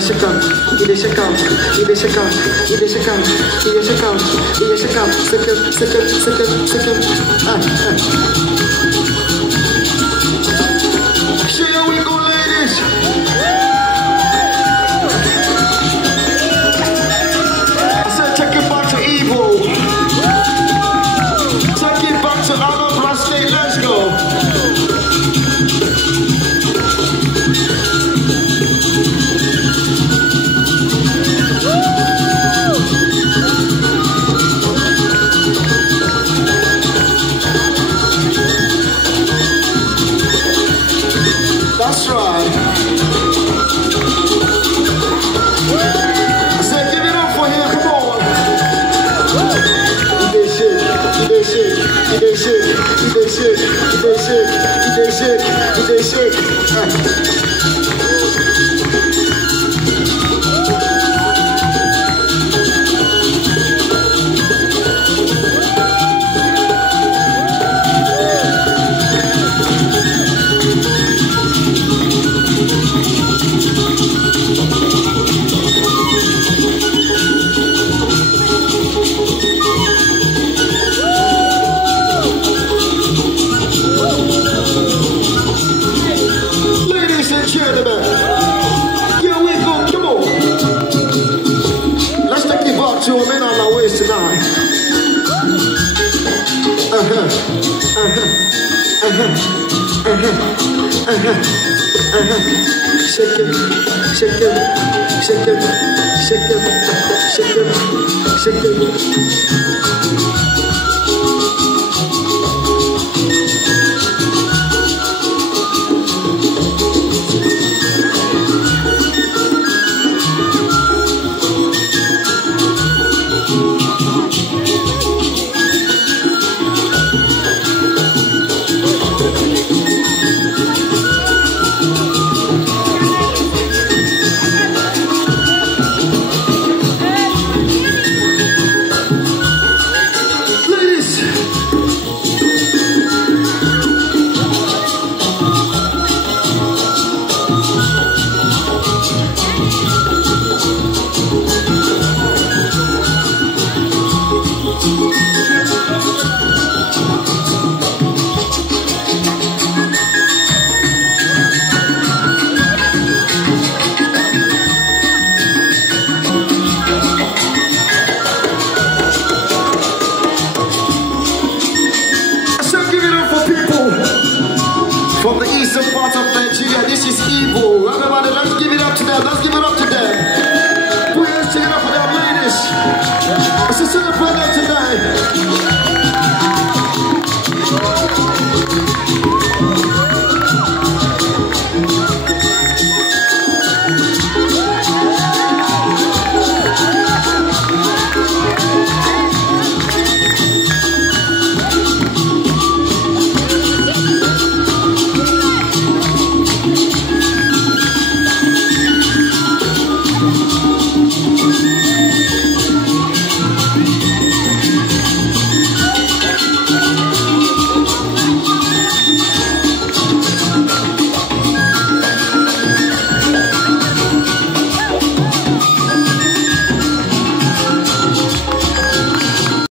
deixa cá, e deixa cá, e deixa cá, e deixa cá, e deixa cá, e deixa cá, seca. Here we go, ladies. I said take it back to evil. Take it back to Arnold Blast State. Let's go. That's right. I said, give it up for him, come on. He did shit, he did shit, he did shit, he did shit, he did shit, he did shit, he did shit. To a man on my waist tonight. Shake it, shake it, shake it, shake it, shake it, shake it. From the eastern part of Nigeria, this is Evil. Everybody, let's give it up to them. Let's give it up.